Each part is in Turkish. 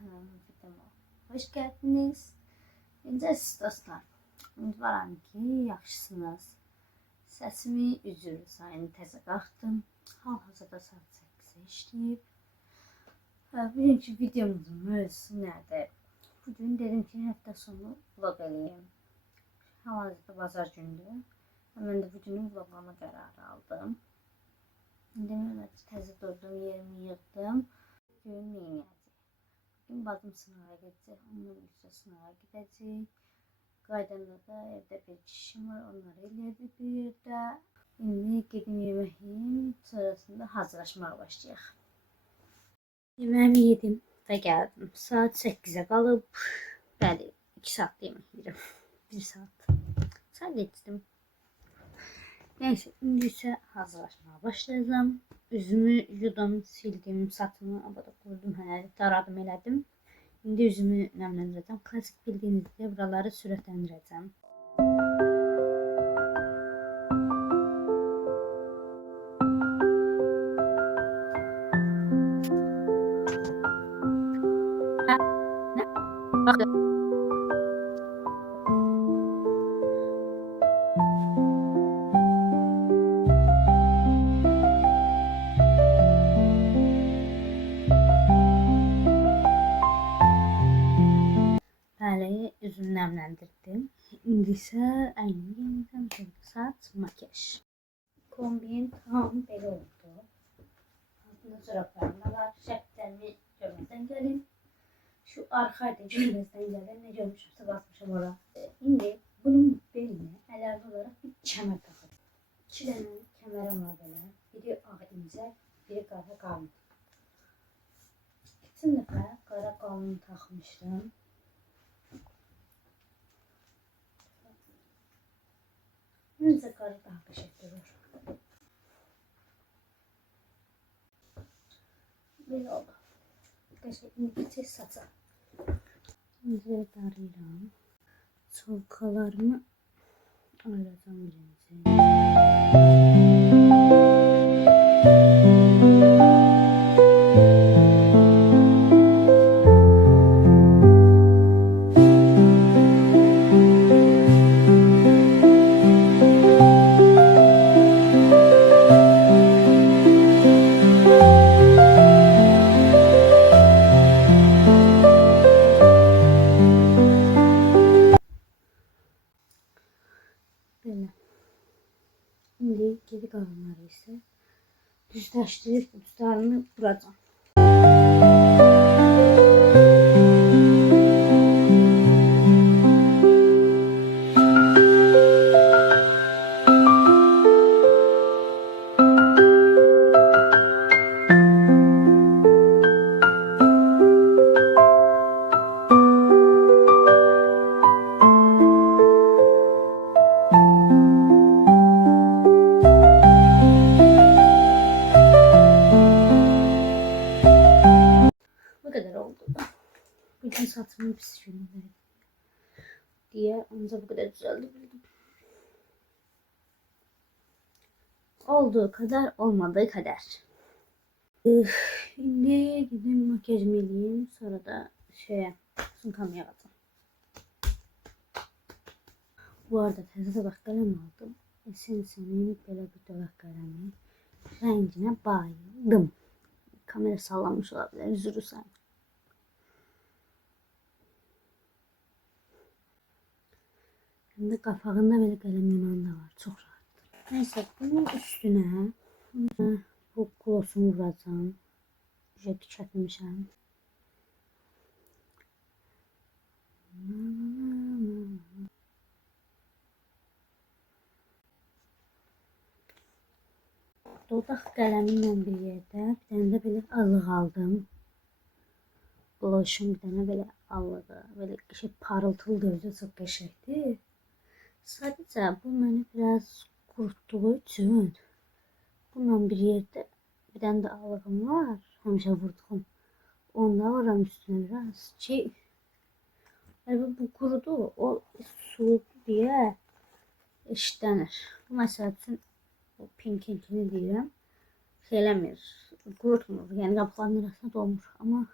Kanalıma hoş geldiniz. Siz dostlar. Ümidvaram ki yaxşısınız. Səsimi üzür sayın təzə qalxdım. Hal-hazırda saat 8-ə işləyib. Bugünkü videomuzun mövzusu nədir? Bugün dedim ki həftə sonu vlog eləyim. Hal-hazırda bazar gündür. Mən də bugünün vloglama qərarı aldım. Demək təzə durdum, yerimi yığdım. Bugün neyniyəcək? Bugün bacım sınağa gedəcək, onun üzrə sınağa gedəcək. Qaydanda da evdə bir işim var, onları eləyəcək bir yerdə. İndi gedim yeməyin sonrasında hazırlaşmağa başlayaq. Yeməğimi yedim və gəldim. Saat 8-ə qalıb. Bəli, 2 saat yemək yeyirəm. 1 saat. Saat geçtim. Neyse, indi isə hazırlaşmağa başlayacağım. Üzümü yudum, sildim, saçımı abada qurdum, daradım, elədim. İndi üzümü nəmləndirəcəm. Klasik bildiyiniz gibi buraları sürətləndirəcəm. Bəli, üzümü nəmləndirdim. İndi isə əynimi geyinəcəm. Saç, makyaj. Kombin tam belə oldu. Altında çoraplarım var. Şəkillərimi görməzdən gəlin. Şu arkayda görməzdən gəlin. Nə görmüşümsə basmışım ora. İndi bunun belinə əlavə olaraq bir kəmər taxırım. 2 dənə kəmərim var belə. Biri ağ incə, biri qara qalın. Keçən dəfə qara qalın taxmışdım. Neyse qara daha qəşəng durur. Belə oldu. Qəşəng indi saça. İncə darayıram. Çolkalarımı ayıracağım birinci. Böyle. Şimdi geri kalanları ise düzleştirip uçlarını vuracağım. Bu kadar oldu. Bugün saçımı pis günümdeydi diye ancak bu kadar düzeltebildim. Olduğu kadar, olmadığı kadar. Şimdi gideyim makyajımı eləyim. Sonra da sunkamaya alacağım. Bu arada təzə dodaq qələm aldım. Essence'nin belə bir dodaq qələmi. Rənginə bayıldım. Kamera sallanmış olabilir. Üzürü sayın. Hem de kapağında böyle kalem yanan da var. Çok rahat. Neyse bunun üstüne bu gloss'umu vuracağım. Jet çəkmişəm. Dodaq qələminlə bir yerdə bir dənə də belə alıq aldım. Blush'um bir dənə belə allığı. Belə parıltılı gözü çox qəşəngdir. Sadəcə bu məni biraz qurutduğu üçün bununla bir yerdə bir dənə də alığım var. Həmişə vurduğum. Onu da vuram üstünə biraz ki bu qurudu, o soğudu deyə işlənir. Bu məsəl üçün o pinkinkini deyirəm. Eləmir, qurutmur. Yəni qabıqların arasında dolmur. Amma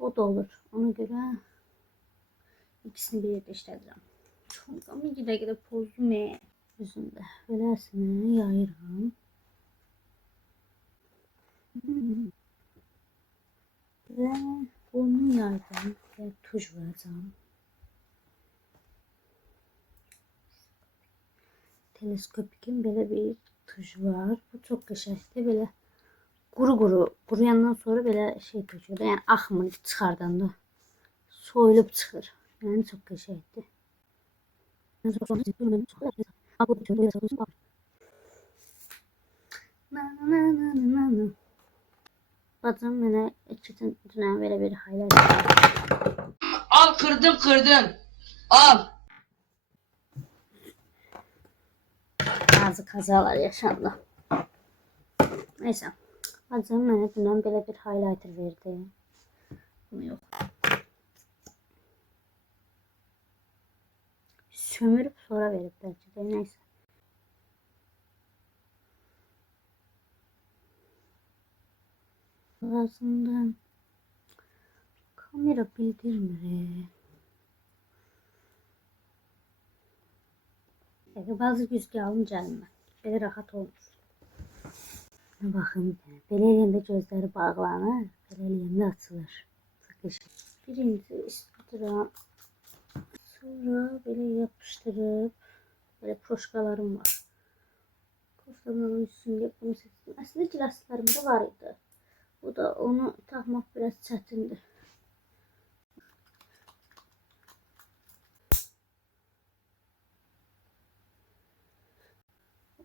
O da olur. Ona göre ikisini bir yerde işlədirəm. Çantamı gidə pozum yüzündə. Beləsini yayıram. Ve bunu yaydım ve tuş vuracağım. Teleskopikin böyle bir tuş var. Bu çok qəşəngdir. Böyle quruyandan sonra böyle şey töküyor. Yani axmır çıxardan da soyulub çıxır. Yani çok qəşəngdir. Bacım mənə keçən dünən belə bir highlight. Al kırdım. Al. Bazı kazalar yaşandı. Neyse. Bacım mənə dünən belə bir highlighter verdi. Bunu yox. Sömürüp sonra verip belki de neyse. Ağzından kamera bildirmir. Bazı güzgü alınca elimden. Böyle rahat olmuş. Bakın belə eləyəndə gözləri bağlanır. Belə eləyəndə açılır. Birinci ısıtıram. Sonra böyle yapıştırıp böyle proşkalarım var. Koftamın üstünde bunu seçtim. Aslında gilaslarım da var idi. Bu da onu takmak biraz çətindir.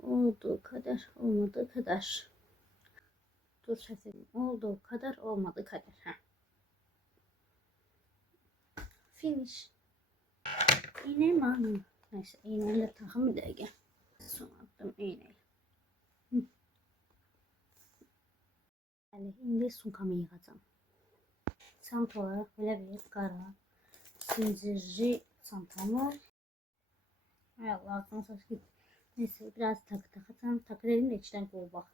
Olduğu kadar olmadığı kadar. Dur sesim. Olduğu kadar olmadığı kadar. Heh. Finish. İğne mi anı? Neyse iğneyle takım bir dəqiqə. Son attım iğneyle. Yani indi sumkamı yığacağım. Çanta olarak belə bir qara zincirli çantam var. Ay Allah aklına saç git. Neyse biraz takı takacağım. Takı dedim de içten kol bak.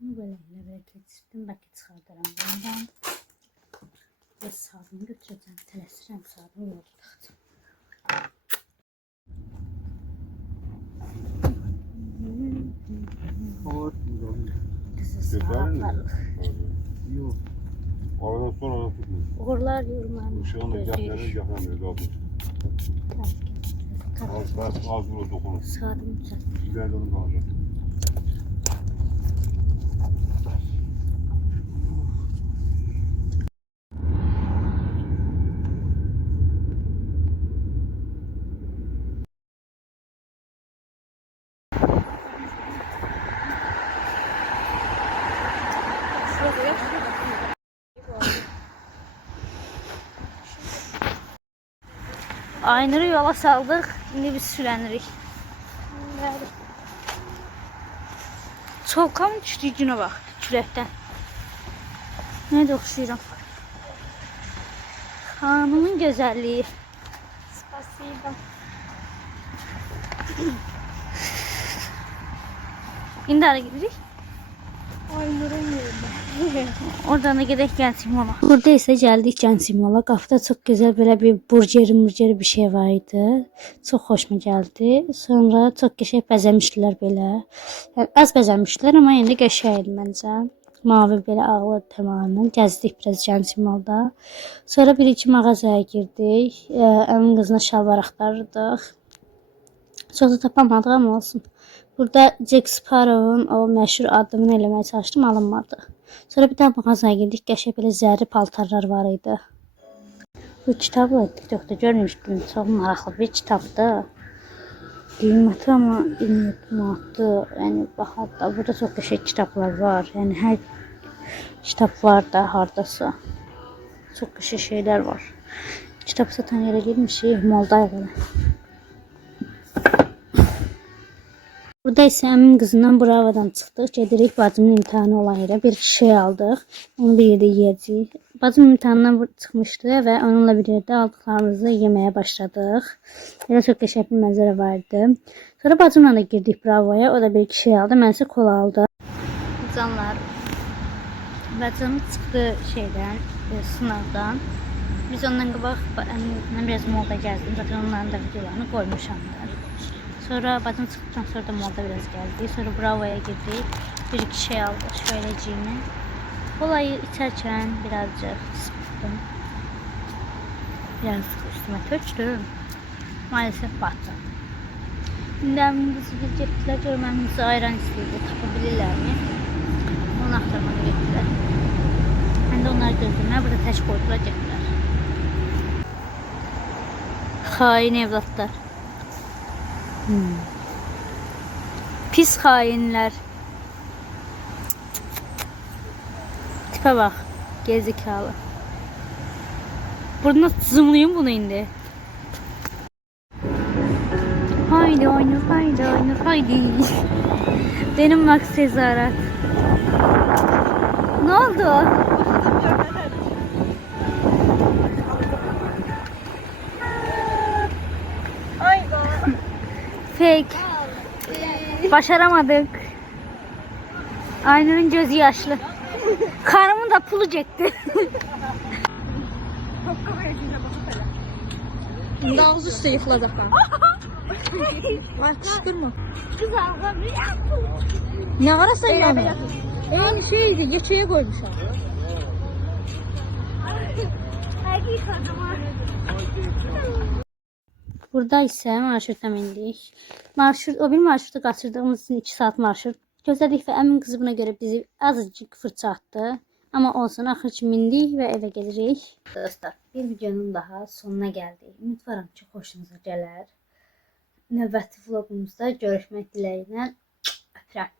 Bunu böyle keçirdim. Belki çıxardaram bundan. Ve saatimi götüreceğim. Tələsirəm saatimi yolda takacağım. Yok. Aradan sonra tutmuyor. Uğurlar yorumlarını Işığını yaklamıyor abi. Az burada dokunur. Saatimi düzelt. İleride onu kalacak. Aynur'u yola saldık. Şimdi biz sürənirik. Çolkamın düşdüyünə bax, küləkdən. Nə də oxşayıram. Xanımın gözəlliyi. Спасибо. İndi hara gidirik? Aynur'un yerine. Oradan da gedək Gəncə Simona. Burada isə gəldik Gəncə Simona. Qapıda çox gözəl belə bir burgeri bir şey var idi. Çox xoşuma gəldi. Sonra çox qəşəng bəzəmişdilər belə. Yəni az bəzəmişdilər, amma indi qəşəng idi məncə. Mavi belə ağlı tamamən gəzdik biraz Gəncə Simona. Sonra bir iki mağazaya girdik. Əmin qızına şalvar axtarırdıq. Çox da tapamadıq amma olsun. Burada Jack Sparrow'un o məşhur adımını eləməyə çalışdım, alınmadı. Sonra bir daha mağazaya girdik. Qəşəng belə zərri paltarlar var idi. Bu kitabı TikTok'da görmüşdüm. Çox maraqlı bir kitabdır. Qiyməti amma 27 manatdır. Yəni bahadır. Burada çox qəşəng kitablar var. Yəni hər kitab var da hardasa. Çox qəşəng şeylər var. Kitab satan yerə girmişik. Moldaya belə. Burada isə əmim qızından Bravo'dan çıxdıq. Gedirik bacımın imtahanı olan yerə. Bir şey aldıq. Onu bir yerdə yeyəcəyik. Bacım imtahandan çıxmışdı və onunla bir yerdə aldıqlarımızı yeməyə başladıq. Elə çox qəşəng bir mənzərə vardı. Sonra bacımla da girdik Bravo'ya. O da bir iki şey aldı. Mən isə kola aldım. Canlar. Bacım çıxdı şeydən. sınavdan. Biz ondan qabaq mən biraz molda gəzdim. Zaten onların da videolarını qoymuşamdır. Sonra bacım çıxdıktan sonra da molda biraz gəldik. Sonra Bravo'ya girdik. Bir iki şey aldık şöyleciğine. Olayı içərkən birazcık sıktım. Biraz üstüme tökdüm. Maalesef battım. İndi əmimizi getdilər, görmemizi ayran istəyirdi. Tapabilirlər mi? Onu axtarmağa getdilər. Mən də onları gözləmə, burada tək qoydular, getdilər. Hain evlatlar. Pis hainler. Tipe bak. Gerizekalı. Burada zoomlayayım bunu indi. Haydi oyna, haydi oyna, haydi. Benim Max Sezarrat. Ne oldu? Fake. Başaramadık. Aynur'un gözü yaşlı. Karımın da pulu çekti. Dağız üstə yıxılacaq ben. Var kışkırma. Ne arası yanı? Şeydi, geçeye koymuşam. Burada ise marşruta bindik. O bir marşrutu qaçırdığımız için 2 saat marşrut gözlədik və əmin qızı buna görə bizi azıcık fırça attı. Ama olsun, axır ki mindik və evə gedirik. Dostlar, bir videonun daha sonuna gəldik. Ümidvaram ki, xoşunuza gələr. Növbəti vlogumuzda görüşmək diləyinə öpürəm.